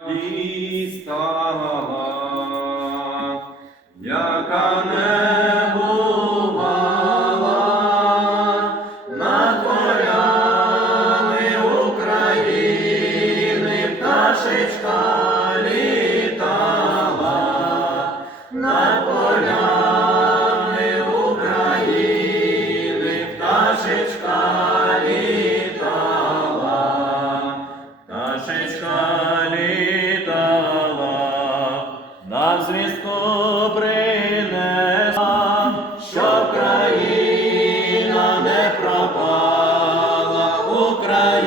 Христа, я 하구나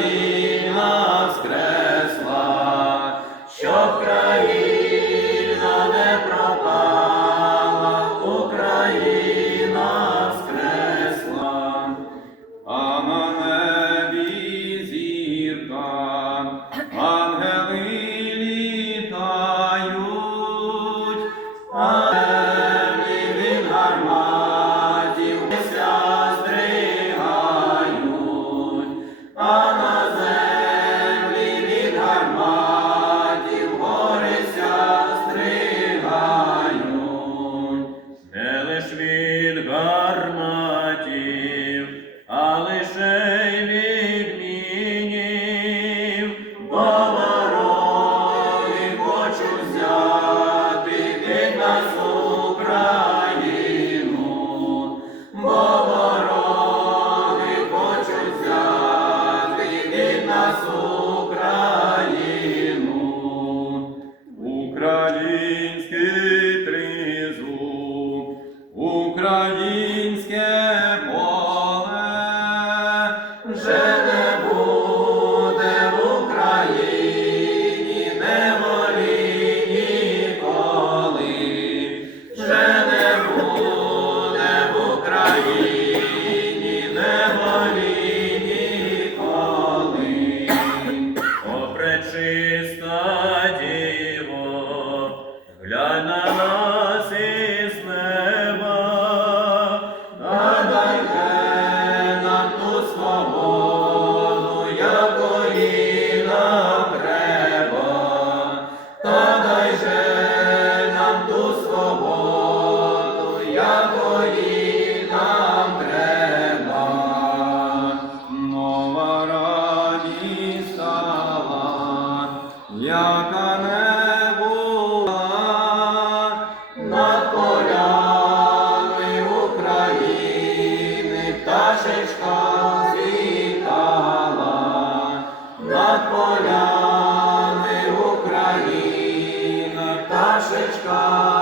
Maria. яка не була над полями України, пташечка злітала, над полями України, пташечка.